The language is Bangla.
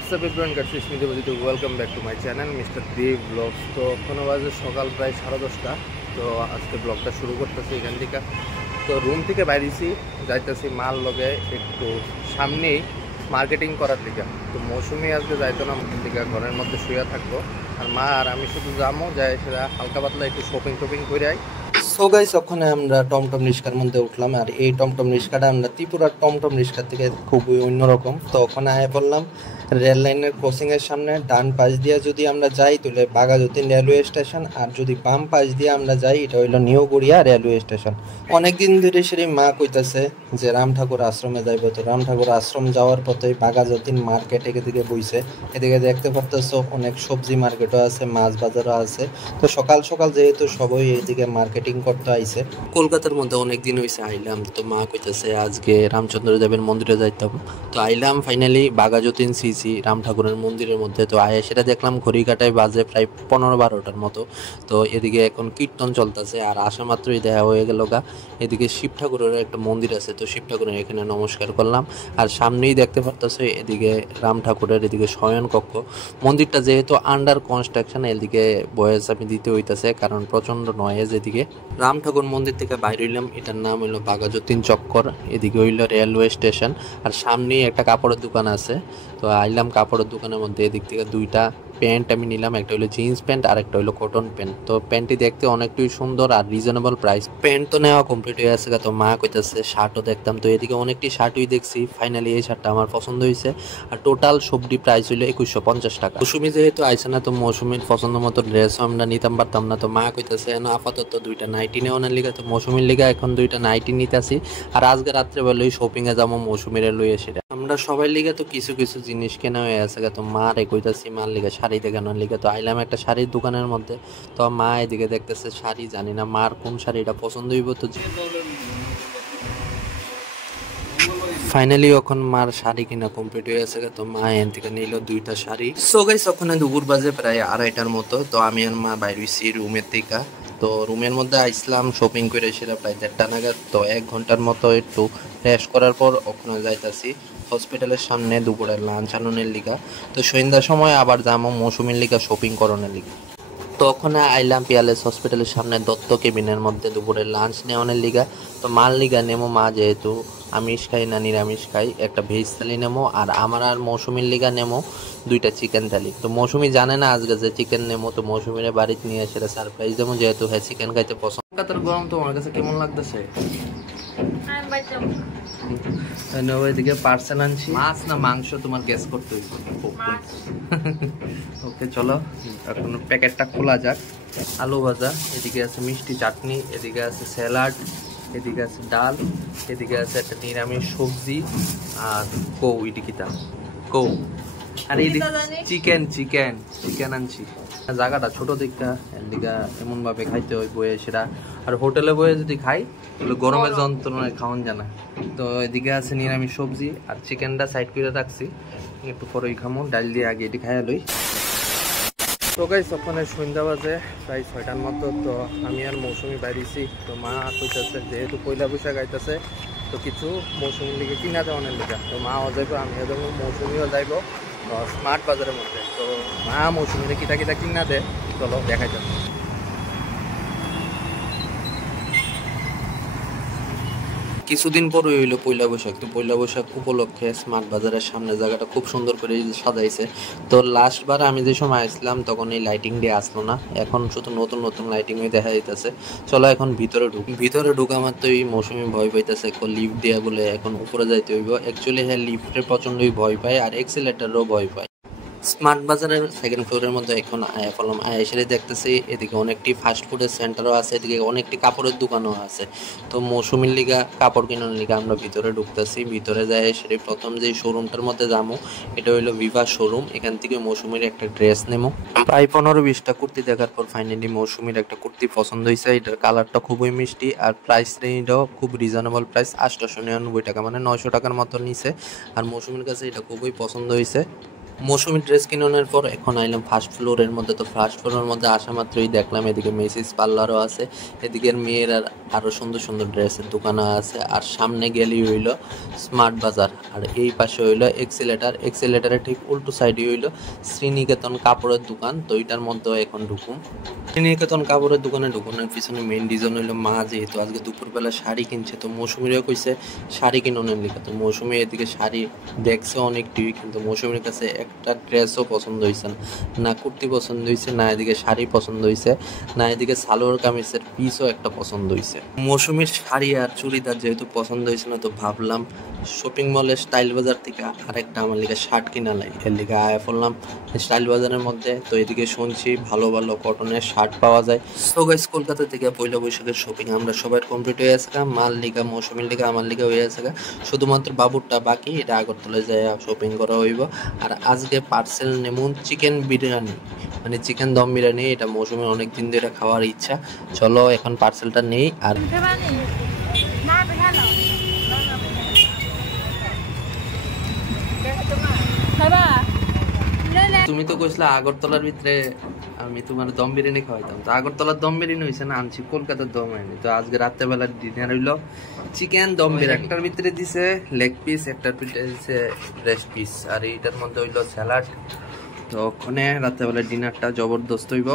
হোয়াটসঅ্যাপ এভরিওয়ান গাইস, স্মিথ বজিত welcome back to my channel mister Dev blogs. তো এখনো বাজে সকাল প্রায় 10:30। তো আজকে ব্লগটা শুরু করতেছি এখান থেকে। তো রুম থেকে বাইরেছি, যাইতেছি মাল লগে একটু সামনেই মার্কেটিং করার দিকে। তো মৌসুমি আজকে যাইতো না, দিকে ঘরের মধ্যে শুয়ে থাকবো, আর মা আর আমি শুধু যাবো, যাই সেটা হালকা পাতলা একটু শপিং করে আই। সো গাইস, ওখানে আমরা টমটম রিক্সার মধ্যে উঠলাম, আর এই টমটম রিক্সাটা আমরা ত্রিপুরার টমটম রিক্সার থেকে খুবই অন্যরকম। তো ওখানে আয় বললাম রেল লাইনের ক্রসিংয়ের সামনে ডান পাশ দিয়ে যদি আমরা যাই তাহলে বাঘাযতীন রেলওয়ে স্টেশন, আর যদি বাম পাশ দিয়ে আমরা যাই এটা হইলো নিউ গড়িয়া রেলওয়ে স্টেশন। অনেকদিন ধরে সেই মা কইতাছে যে রাম ঠাকুর আশ্রমে যাইব। তো রাম ঠাকুর আশ্রম যাওয়ার পথে বাঘাযতীন মার্কেট এদিকে বইছে, এদিকে দেখতে পারতেছো অনেক সবজি মার্কেটও আছে, মাছ বাজারও আছে। তো সকাল সকাল যেহেতু সবাই এইদিকে মার্কেটিং করতে আইছে, কলকাতার মধ্যে অনেক দিন হয়েছে আইলাম। তো মা কইতাছে আজকে রামচন্দ্র দেবের মন্দিরে যাইতাম। তো আইলাম ফাইনালি বাঘাযতীন শ্রী রাম ঠাকুরের মন্দিরের মধ্যে। তো আয় সেটা দেখলাম ঘড়ি কাটায় বাজে প্রায় 15-12টার মতো। তো এদিকে এখন কীর্তন চলতেছে, আর আসা মাত্রই দেখা হয়ে গেল গা এদিকে শিব ঠাকুরের একটা মন্দির আছে। তো শিব ঠাকুরের এখানে নমস্কার করলাম, আর সামনেই দেখতে পারতেছে এদিকে রাম ঠাকুরের এদিকে শয়ন কক্ষ। মন্দিরটা যেহেতু আন্ডার কনস্ট্রাকশন, এদিকে বয়স আমি দিতে হইতাছে কারণ প্রচন্ড নয়েজ। এদিকে রাম ঠাকুর মন্দির থেকে বাইরে হইলাম, এটার নাম হইলো বাঘাযতীন চক্কর। এদিকে হইলো রেলওয়ে স্টেশন, আর সামনেই একটা কাপড়ের দোকান আছে। তো আইলাম কাপড়ের দোকানের মধ্যে, এদিক থেকে দুইটা প্যান্ট আমি নিলাম, একটা হলো জিন্স প্যান্ট আর একটা হলো কটন প্যান্ট। তো প্যান্টটি দেখতে অনেকটাই সুন্দর আর রিজনেবল প্রাইস। প্যান্ট তো নেওয়া কমপ্লিট হয়ে আছে, তো মা কইতাছে শার্টও দেখতাম। তো এদিকে অনেকটি শার্টই দেখছি, ফাইনালি এই শার্টটা আমার পছন্দ হয়েছে। আর টোটাল সবটি প্রাইস হইলো 2150 টাকা। মৌসুমি যেহেতু আইসে না, তো মৌসুমির পছন্দ মতো ড্রেসও আমরা নিতাম পারতাম না। তো মা কইতাছে আপাতত দুইটা নাইটি নেওয়ার লিগা, তো মৌসুমির লিগা এখন দুইটা নাইটি নিতেছি। আর আজকে রাত্রে বেলায় শপিংয়ে যাবো মৌসুমির লইয়ে। সেটা আমরা সবাই লিগে তো কিছু কিছু জিনিস কেনা হয়ে আছে। তো মা রে কইতাছি মার লিগে শাড়ি দেখানোর লিগে। তো আইলাম একটা শাড়ির দোকানের মধ্যে। তো মা এদিকে দেখতেছে শাড়ি, জানি না মার কোন শাড়িটা পছন্দ হইব। তো ফাইনালি এখন মার শাড়ি কিনা কমপ্লিট হয়ে গেছে। তো মা এখান থেকে নিল দুইটা শাড়ি। সো গাইস, ওখানে দুপুর বাজে প্রায় 2:30টার মতো। তো আমি আর মা বাইরে হইছি রুমের থেকে। তো রুমের মধ্যে আইসলাম শপিং করে, সেটা প্রায় 1:30টা নাগাদ। তো 1 ঘন্টার মতো একটু রেস্ট করার পর ওখানে যাইতাছি হসপিটালের সামনে দুপুরের লাঞ্চ আননের লিগা। তো সন্ধ্যার সময় আবার যাবো মৌসুমীর লিগা শপিং করানোর লিগা। তো ওখানে আইলাম পিয়ালেস হসপিটালের সামনে দত্ত কেবিনের মধ্যে দুপুরের লাঞ্চ নেওয়ানোর লিগা। তো মার লিগা নেমো, মা যেহেতু আমিষ খাই না নিরামিষ খাই, একটা ভেজ থালি নেমো। আর আমার আর মৌসুমীর লিগা নেমো দুইটা চিকেন থালি। তো মৌসুমী জানে না আজকে যে চিকেন নেমো, তো মৌসুমীর বাড়িতে নিয়ে সেটা সারপ্রাইজ দেবো, যেহেতু হ্যাঁ চিকেন খাইতে পছন্দ। কলকাতার গরম তোমার কাছে কেমন লাগতেছে? এদিকে পার্সেল আনছি, মাছ না মাংস তোমার গ্যাস করতে হইব। ওকে চলো এখন প্যাকেটটা খোলা যাক। আলু ভাজা, এদিকে আছে মিষ্টি চাটনি, এদিকে আছে স্যালাড, এদিকে আছে ডাল, এদিকে আছে একটা নিরামিষ সবজি, আর কৌ ইটিকিটা কৌ, আর এইদিকে চিকেন চিকেন চিকেন আনছি। জায়গাটা ছোট দিকটা, এদিকে এমন ভাবে খাইতে হইব সেটা। আর হোটেলে বয়ে যদি খাই তাহলে গরমের যন্ত্রণায় খাওয়ান জানা। তো এদিকে আছে নিরামিষ সবজি, আর চিকেনটা সাইড করে রাখছি, একটু পরেই খামো। ডাল দিয়ে আগে এটি খাইয়া লই। তো গাইস, ওখানে সন্ধ্যা বাজে প্রায় 6টার মতো। তো আমি আর মৌসুমি বাইরেছি। তো মা কইতাছে যেহেতু পয়লা বৈশাখ আইতাছে, তো কিছু মৌসুমির লিগে কিনা দেওয়ানের লিগে। তো মাও যাইব, আমিও যাবো, মৌসুমিও যাইব স্মার্ট বাজারের মধ্যে। তো মা মৌসুমিরে কিতা কিতা কিনা দেয় চলো দেখাই যাবে। কিছুদিন পরে হইলো পয়লা বৈশাখ। তো পয়লা বৈশাখ উপলক্ষে স্মার্ট বাজারের সামনে জায়গাটা খুব সুন্দর করে সাজাইছে। তো লাস্ট বার আমি যে সময় আসলাম তখন এই লাইটিং দিয়ে আসলো না, এখন শুধু নতুন নতুন লাইটিং দেখা যাইতেছে। চলো এখন ভিতরে ঢুকা মাত্রই মৌসুমি ভয় পাইতেছে, লিফট দেওয়া বলে এখন উপরে যাইতে হইব। অ্যাকচুয়ালি হ্যাঁ লিফটের প্রচন্ডই ভয় পায়, আর এক্সিলেটারও ভয় পায়। স্মার্ট বাজারের সেকেন্ড ফ্লোরের মধ্যে এখন আয়া পড়লাম। এসে দেখতেছি এদিকে অনেকটি ফাস্ট ফুডের সেন্টারও আছে, এদিকে অনেকটি কাপড়ের দোকানও আছে। তো মৌসুমীর লিগা কাপড় কেনার লিগা আমরা ভিতরে ঢুকতেছি। ভিতরে যাই সেটি প্রথম যে শোরুমটার মধ্যে যাবো এটা হইলো ভিভা শোরুম। এখান থেকে মৌসুমীর একটা ড্রেস নেবো। প্রায় 15-20টা কুর্তি দেখার পর ফাইনালি মৌসুমীর একটা কুর্তি পছন্দ হয়েছে। এটার কালারটা খুবই মিষ্টি, আর প্রাইস রেঞ্জটাও খুব রিজনেবল প্রাইস, 899 টাকা, মানে 900 টাকার মতো নিছে। আর মৌসুমীর কাছে এটা খুবই পছন্দ হয়েছে। মৌসুমি ড্রেস কিনানোর পর এখন আইলাম ফার্স্ট ফ্লোরের মধ্যে। তো ফার্স্ট ফ্লোরের মধ্যে আসা মাত্রই দেখলাম এদিকে মেসিস পার্লারও আছে, এদিকের মেয়ের আরও সুন্দর সুন্দর ড্রেসের দোকানও আছে। আর সামনে গেলেই হইল স্মার্ট বাজার, আর এই পাশে হইল এক্সিলেটারের ঠিক উল্টো সাইডে হইল শ্রীনিকেতন কাপড়ের দোকান। তো এটার মধ্যে এখন ঢুকুম। শ্রীনিকেতন কাপড়ের দোকানে ঢুকানোর পিছনে মেইন রিজন হইলো মা যেহেতু আজকে দুপুরবেলা শাড়ি কিনছে, তো মৌসুমিরও কইছে শাড়ি কিনোনের লিখা। তো মৌসুমি এদিকে শাড়ি দেখছে অনেকটি, কিন্তু মৌসুমির কাছে একটা ড্রেসও পছন্দ হয়েছে না, না কুর্তি পছন্দ হয়েছে, না এদিকে শাড়ি পছন্দ হয়েছে, না এদিকে সালোয়ার কামিজের পিসও একটা পছন্দ হয়েছে। মৌসুমির শাড়ি আর চুড়িদার যেহেতু পছন্দ হয়েছে না, তো ভাবলাম শপিং মলের স্টাইল বাজার থেকে আরেকটা আমার লিগে শার্ট কিনা লাগে, এর লিগে আয়া পড়লাম স্টাইল বাজারের মধ্যে। তো এদিকে শুনছি ভালো ভালো কটনের শার্ট পাওয়া যায়। সো গাইস, কলকাতা থেকে পয়লা বৈশাখের শপিং আমরা সবাই কমপ্লিট হয়ে আছে, মাল লিগা মৌসুমীর লিগা আমার লিগা হয়ে আছে, শুধুমাত্র বাবুরটা বাকি, এটা আগরতলায় যায় শপিং করা হইব। আর আজকে পার্সেল নেমুন চিকেন বিরিয়ানি, মানে চিকেন দম বিরিয়ানি, এটা মৌসুমীর অনেক দিন ধরে খাওয়ার ইচ্ছা। চলো এখন পার্সেলটা নেই। আর তুমি তো কইসলা আগরতলার ভিতরে আমি তোমার দম বিরিয়ানি খাওয়াইতাম, তো আগরতলার দম বিরিয়ানি হয়েছে না, আনছি কলকাতার দম বিরিয়ানি। তো আজকে রাত্রেবেলার ডিনার হইলো চিকেন দম বিরিয়ানি। একটার ভিতরে দিছে লেগ পিস, একটার ভিতরে দিছে ব্রেস্ট পিস, আর এইটার মধ্যে হইলো স্যালাড। তো ওখানে রাত্রেবেলার ডিনারটা জবরদস্ত হইব।